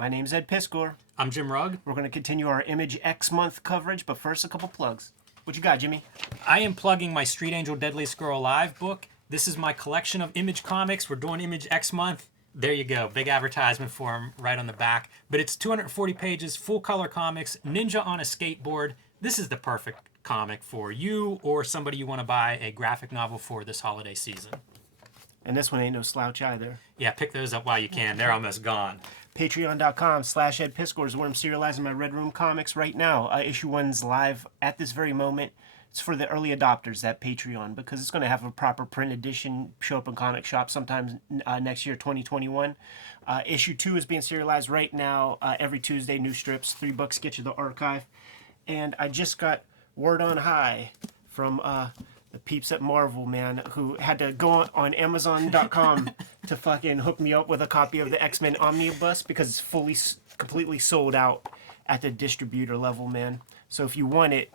My name's Ed Piskor. I'm Jim Rugg. We're going to continue our Image X month coverage, but first a couple plugs. What you got, Jimmy? I am plugging my Street Angel Deadliest Girl Alive book. This is my collection of Image comics. We're doing Image X month. There you go. Big advertisement for them right on the back. But it's 240 pages, full color comics, ninja on a skateboard. This is the perfect comic for you or somebody you want to buy a graphic novel for this holiday season. And this one ain't no slouch either. Yeah, pick those up while you can. They're almost gone. Patreon.com/Ed Piskor is where I'm serializing my Red Room comics right now. Issue 1's live at this very moment. It's for the early adopters, that Patreon, because it's going to have a proper print edition show up in comic shops sometime next year, 2021. Issue 2 is being serialized right now. Every Tuesday, new strips, $3 get you the archive. And I just got word on high from the peeps at Marvel, man, who had to go on Amazon.com to fucking hook me up with a copy of the X-Men Omnibus because it's completely sold out at the distributor level, man. So if you want it,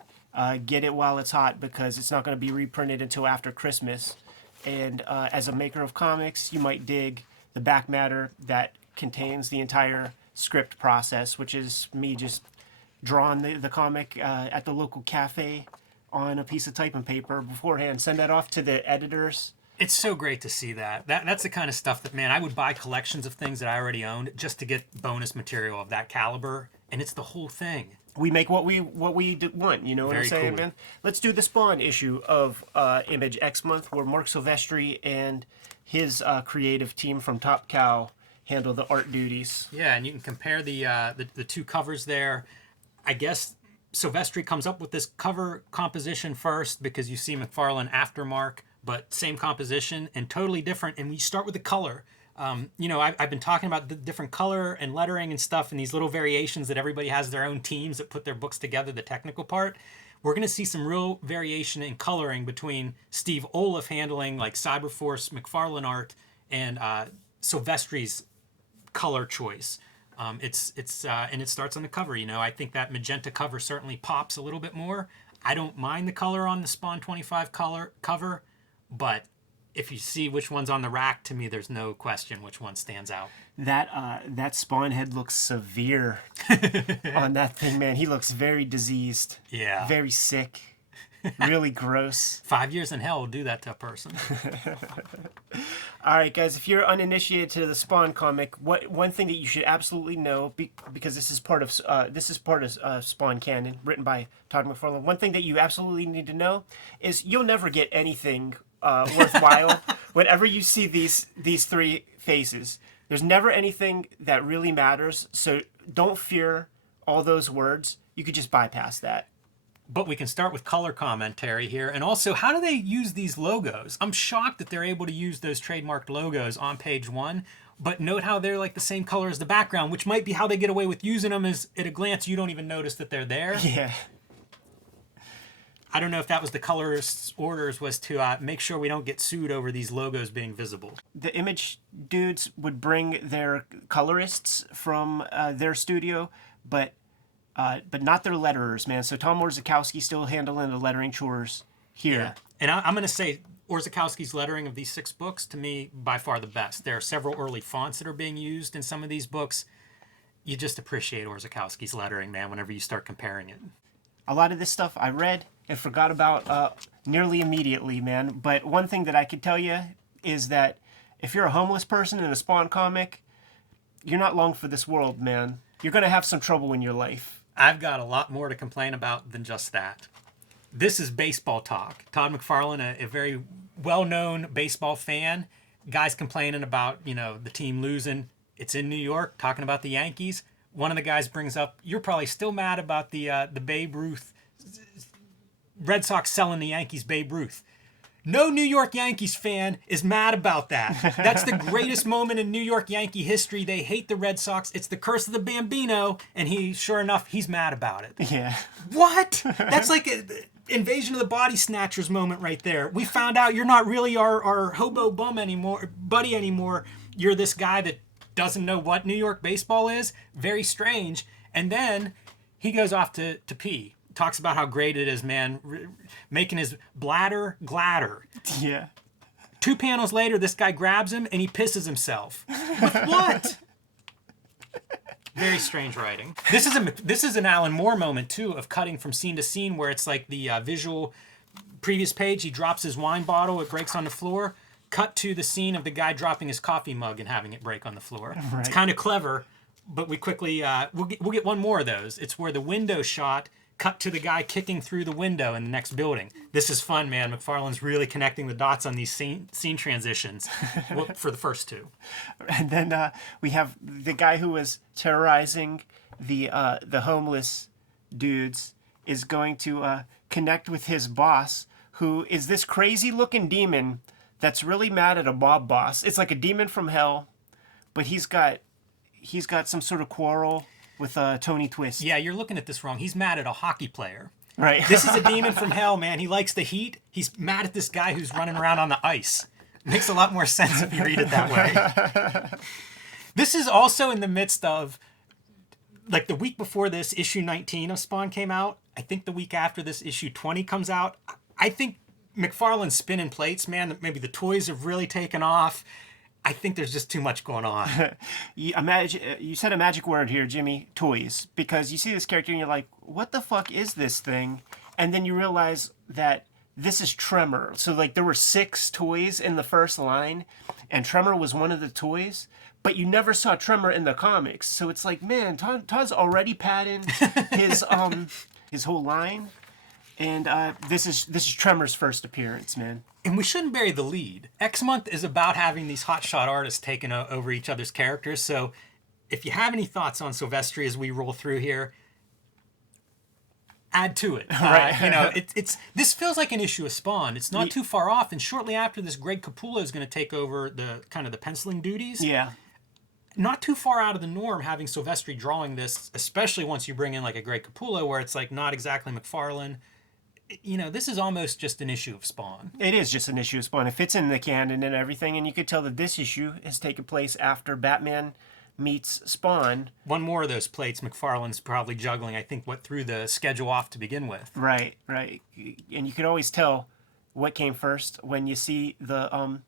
get it while it's hot because it's not going to be reprinted until after Christmas. And as a maker of comics, you might dig the back matter that contains the entire script process, which is me just drawing the comic at the local cafe on a piece of typing paper beforehand, send that off to the editors. It's so great to see that. That's the kind of stuff that, man, I would buy collections of things that I already owned just to get bonus material of that caliber, and it's the whole thing. We make what we want, you know what I'm saying, cool. man? Let's do the Spawn issue of Image X month, where MARC SILVESTRI and his creative team from Top Cow handle the art duties. Yeah, and you can compare the two covers there. I guess Silvestri comes up with this cover composition first because you see McFarlane after Mark, but same composition and totally different. And we start with the color. You know, I've been talking about the different color and lettering and stuff and these little variations that everybody has their own teams that put their books together, the technical part. We're going to see some real variation in coloring between Steve Oliff handling like Cyberforce McFarlane art and Silvestri's color choice. And it starts on the cover. You know, I think that magenta cover certainly pops a little bit more. I don't mind the color on the Spawn 25 cover, but if you see which one's on the rack, to me, there's no question which one stands out. That Spawn head looks severe on that thing, man. He looks very diseased. Yeah. Very sick. Really gross. 5 years in hell will do that to a person. All right, guys, if you're uninitiated to the Spawn comic, one thing that you should absolutely know, because this is part of Spawn canon, written by Todd McFarlane. One thing that you absolutely need to know is you'll never get anything worthwhile whenever you see these three faces. There's never anything that really matters, so don't fear all those words. You could just bypass that. But we can start with color commentary here. And also, how do they use these logos? I'm shocked that they're able to use those trademarked logos on page 1. But note how they're like the same color as the background, which might be how they get away with using them, is at a glance you don't even notice that they're there. Yeah. I don't know if that was the colorist's orders, was to make sure we don't get sued over these logos being visible. The Image dudes would bring their colorists from their studio, but not their letterers, man. So Tom Orzechowski's still handling the lettering chores here. Yeah. And I'm going to say Orzechowski's lettering of these 6 books, to me, by far the best. There are several early fonts that are being used in some of these books. You just appreciate Orzechowski's lettering, man, whenever you start comparing it. A lot of this stuff I read and forgot about nearly immediately, man. But one thing that I could tell you is that if you're a homeless person in a Spawn comic, you're not long for this world, man. You're going to have some trouble in your life. I've got a lot more to complain about than just that. This is baseball talk. Todd McFarlane, a very well-known baseball fan. Guys complaining about, you know, the team losing. It's in New York, talking about the Yankees. One of the guys brings up, you're probably still mad about the Babe Ruth, Red Sox selling the Yankees Babe Ruth. No New York Yankees fan is mad about that. That's the greatest moment in New York Yankee history. They hate the Red Sox. It's the curse of the Bambino, and sure enough, he's mad about it. Yeah. What? That's like an Invasion of the Body Snatchers moment right there. We found out you're not really our hobo buddy anymore. You're this guy that doesn't know what New York baseball is. Very strange. And then he goes off to pee. Talks about how great it is, man, making his bladder gladder. Yeah. 2 panels later, this guy grabs him and he pisses himself. With what? Very strange writing. This is an Alan Moore moment too, of cutting from scene to scene, where it's like the visual previous page. He drops his wine bottle, it breaks on the floor. Cut to the scene of the guy dropping his coffee mug and having it break on the floor. Right. It's kind of clever, but we quickly we'll get one more of those. It's where the window shot cut to the guy kicking through the window in the next building. This is fun, man. McFarlane's really connecting the dots on these scene transitions for the first two. And then we have the guy who was terrorizing the homeless dudes is going to connect with his boss, who is this crazy looking demon that's really mad at a mob boss. It's like a demon from hell, but he's got some sort of quarrel with Tony Twist. Yeah, you're looking at this wrong. He's mad at a hockey player. Right. This is a demon from hell, man. He likes the heat. He's mad at this guy who's running around on the ice. It makes a lot more sense if you read it that way. This is also in the midst of, like, the week before this, issue 19 of Spawn came out. I think the week after this, issue 20 comes out. I think McFarlane's spinning plates, man. Maybe the toys have really taken off. I think there's just too much going on. You said a magic word here, Jimmy, toys. Because you see this character and you're like, what the fuck is this thing? And then you realize that this is Tremor. So, like, there were 6 toys in the first line, and Tremor was one of the toys. But you never saw Tremor in the comics. So it's like, man, Todd's already padding his whole line. And this is Tremor's first appearance, man. And we shouldn't bury the lead. X Month is about having these hotshot artists taking over each other's characters. So if you have any thoughts on Silvestri as we roll through here, add to it. Right. This feels like an issue of Spawn. It's not too far off. And shortly after this, Greg Capullo is going to take over the kind of the penciling duties. Yeah. Not too far out of the norm having Silvestri drawing this, especially once you bring in like a Greg Capullo where it's like not exactly McFarlane. This is almost just an issue of Spawn. It is just an issue of Spawn. It fits in the canon and everything, and you could tell that this issue has taken place after Batman meets Spawn. One more of those plates McFarlane's probably juggling, I think, what threw the schedule off to begin with. Right. And you could always tell what came first when you see the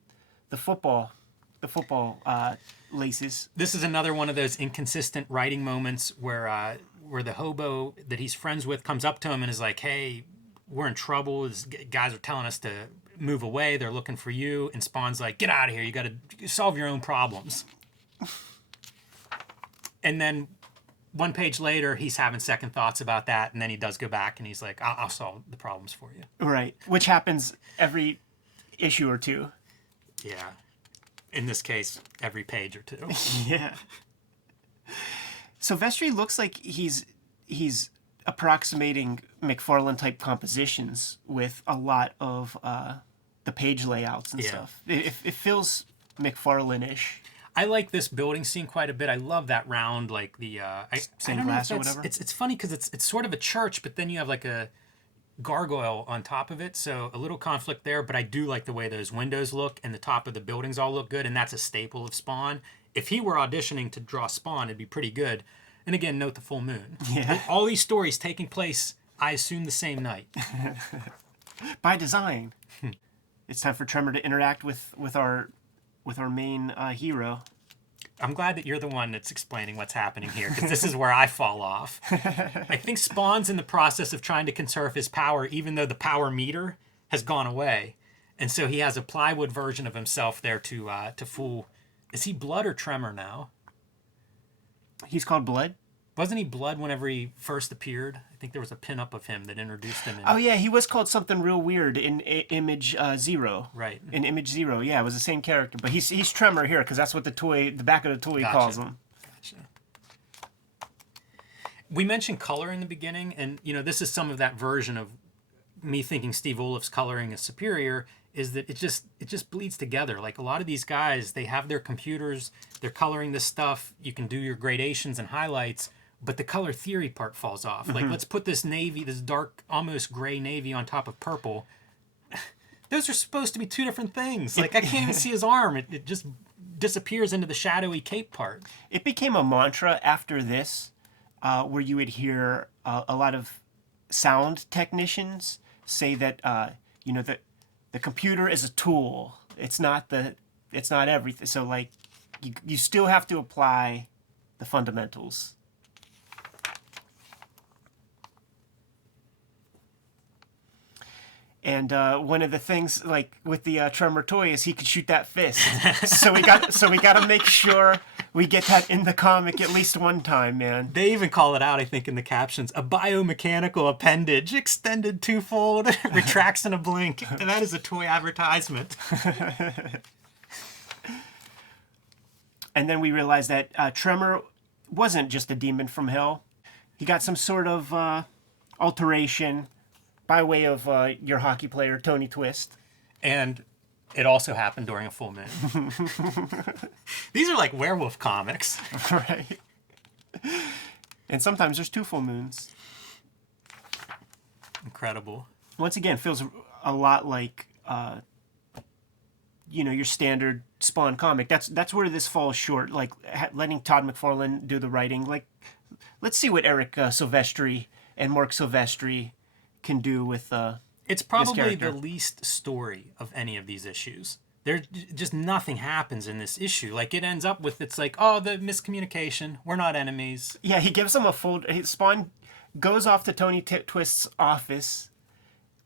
football laces. This is another one of those inconsistent writing moments where the hobo that he's friends with comes up to him and is like, hey, we're in trouble. These guys are telling us to move away. They're looking for you. And Spawn's like, get out of here. You got to solve your own problems. And then one page later, he's having second thoughts about that. And then he does go back and he's like, I'll solve the problems for you. Right. Which happens every issue or two. Yeah. In this case, every page or two. Yeah. Silvestri looks like he's approximating McFarlane type compositions with a lot of the page layouts and stuff. It feels McFarlane-ish. I like this building scene quite a bit. I love that round, like the stained glass or whatever. It's funny because it's sort of a church, but then you have like a gargoyle on top of it, so a little conflict there. But I do like the way those windows look and the top of the buildings all look good, and that's a staple of Spawn. If he were auditioning to draw Spawn, it'd be pretty good. And again, note the full moon. Yeah. All these stories taking place, I assume, the same night. By design. It's time for Tremor to interact with our main hero. I'm glad that you're the one that's explaining what's happening here, because this is where I fall off. I think Spawn's in the process of trying to conserve his power, even though the power meter has gone away. And so he has a plywood version of himself there to fool. Is he Blood or Tremor now? He's called Blood? Wasn't he Blood whenever he first appeared? I think there was a pin-up of him that introduced him. Oh, yeah, he was called something real weird in Image Zero. Right. In Image Zero, yeah, it was the same character. But he's Tremor here, because that's what the back of the toy calls him. Gotcha. We mentioned color in the beginning, and, this is some of that version of me thinking Steve Olaf's coloring is superior, is that it just bleeds together. Like, a lot of these guys, they have their computers, they're coloring this stuff, you can do your gradations and highlights, but the color theory part falls off. Mm-hmm. Like, let's put this navy, this dark, almost gray navy on top of purple. Those are supposed to be two different things. Like, I can't even see his arm. It just disappears into the shadowy cape part. It became a mantra after this, where you would hear a lot of sound technicians say that, that the computer is a tool. It's not everything. So, like, you still have to apply the fundamentals And one of the things, like with the Tremor toy, is he could shoot that fist. so we got to make sure we get that in the comic at least one time, man. They even call it out, I think, in the captions. A biomechanical appendage, extended twofold, retracts in a blink. And that is a toy advertisement. And then we realized that Tremor wasn't just a demon from hell. He got some sort of alteration by way of your hockey player, Tony Twist. And it also happened during a full moon. These are like werewolf comics. Right. And sometimes there's 2 full moons. Incredible. Once again, feels a lot like, your standard Spawn comic. That's where this falls short. Like letting Todd McFarlane do the writing. Like, let's see what Eric Silvestri and Marc Silvestri can do with it's probably the least story of any of these issues. There just nothing happens in this issue. Like it ends up with, it's like, oh, the miscommunication. We're not enemies. Yeah, he gives him a folder. Spawn goes off to Tony Twist's office,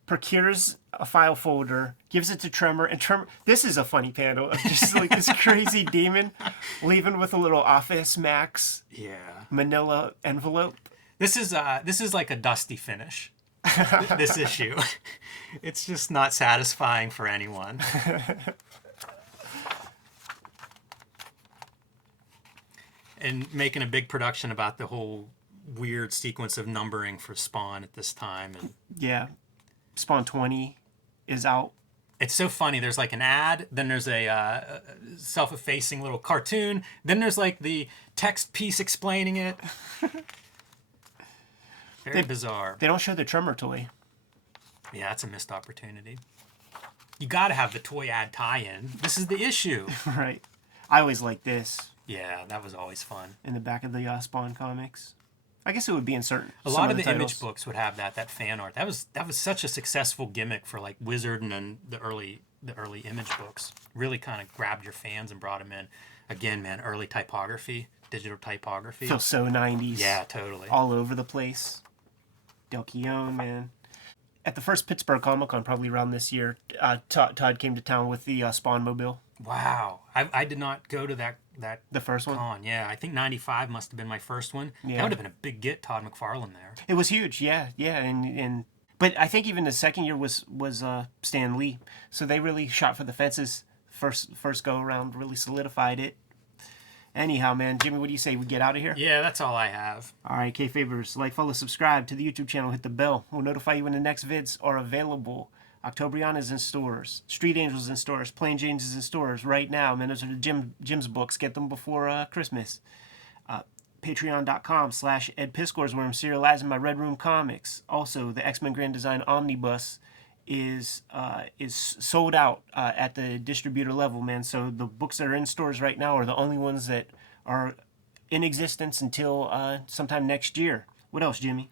procures a file folder, gives it to Tremor, and Tremor. This is a funny panel of just like this crazy demon leaving with a little Office Max manila envelope. This is like a dusty finish. This issue. It's just not satisfying for anyone. And making a big production about the whole weird sequence of numbering for Spawn at this time. And yeah. Spawn 20 is out. It's so funny. There's like an ad, then there's a self-effacing little cartoon, then there's like the text piece explaining it. Very bizarre. They don't show the Tremor toy. Yeah, that's a missed opportunity. You got to have the toy ad tie-in. This is the issue. Right. I always like this. Yeah, that was always fun. In the back of the Spawn comics. I guess it would be in certain. A lot of the Image books would have that fan art. That was such a successful gimmick for like Wizard and then the early Image books. Really kind of grabbed your fans and brought them in. Again, man, early typography, digital typography. Feels so 90s. Yeah, totally. All over the place. Del Keown, man. At the first Pittsburgh Comic Con, probably around this year, Todd came to town with the Spawn mobile. Wow, I did not go to that the first one. Con. Yeah, I think '95 must have been my first one. Yeah. That would have been a big get, Todd McFarlane there. It was huge, yeah, and but I think even the second year was Stan Lee, so they really shot for the fences. First go around really solidified it. Anyhow, man, Jimmy, what do you say? We get out of here? Yeah, that's all I have. All right, Kayfabers, like, follow, subscribe to the YouTube channel, hit the bell. We'll notify you when the next vids are available. Octobriana is in stores. Street Angels in stores. Plain Jane's is in stores right now. Man, those are the Jim's books. Get them before Christmas. Patreon.com/Ed Piscors, where I'm serializing my Red Room comics. Also, the X-Men Grand Design Omnibus is sold out at the distributor level, man. So the books that are in stores right now are the only ones that are in existence until sometime next year. What else, Jimmy?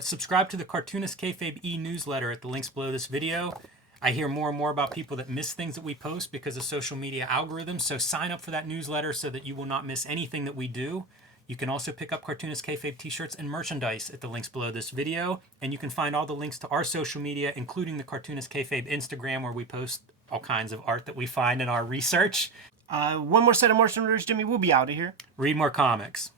Subscribe to the Cartoonist Kayfabe e-newsletter at the links below this video. I hear more and more about people that miss things that we post because of social media algorithms. So sign up for that newsletter so that you will not miss anything that we do. You can also pick up Cartoonist Kayfabe t-shirts and merchandise at the links below this video. And you can find all the links to our social media, including the Cartoonist Kayfabe Instagram, where we post all kinds of art that we find in our research. One more set of Martian orders, Jimmy. We'll be out of here. Read more comics.